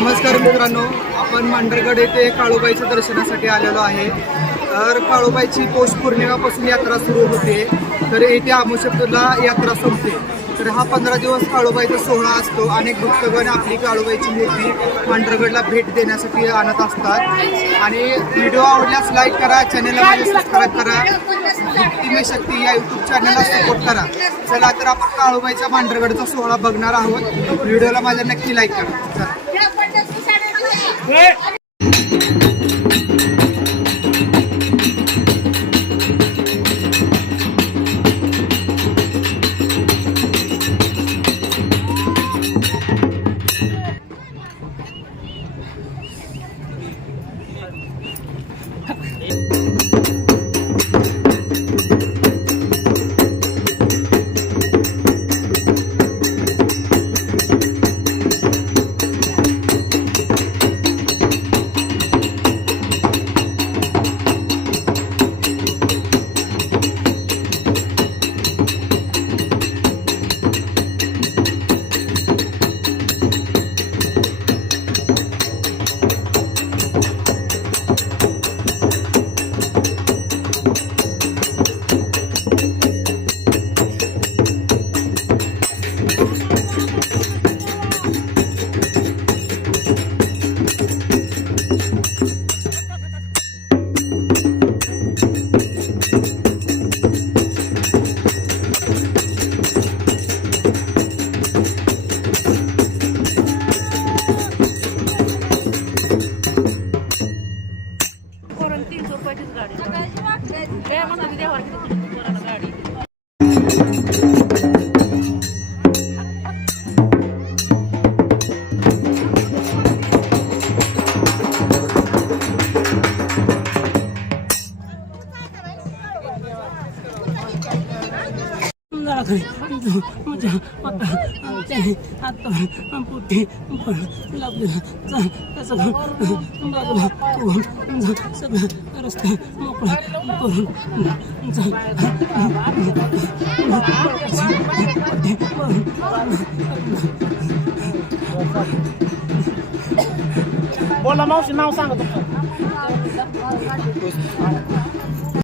नमस्कार मित्रांनो, आपण मांढरगड येथे काळूबाईच्या दर्शनासाठी आलेलो आहे। तर काळूबाईची पौष पौर्णिमेपासून यात्रा सुरू होते, तर येथे अमावस्येला यात्रा संपते। तर हा 15 दिवस काळूबाईचा सोहळा असतो। अनेक भक्तगण आपली काळूबाईची मूर्ती मांढरगडला भेट देण्यासाठी आणत असतात। आणि व्हिडिओ आवडल्यास लाईक करा, चॅनलला सबस्क्राईब करा, भक्तिमय शक्ती या यूट्यूब चॅनलला सपोर्ट करा। चला तर आपण काळूबाईच्या मांढरगडचा सोहळा बघणार आहोत। व्हिडिओला माझ्या नक्की लाईक करा। चला। बोला मावशी, नाव सांगा तुमचं।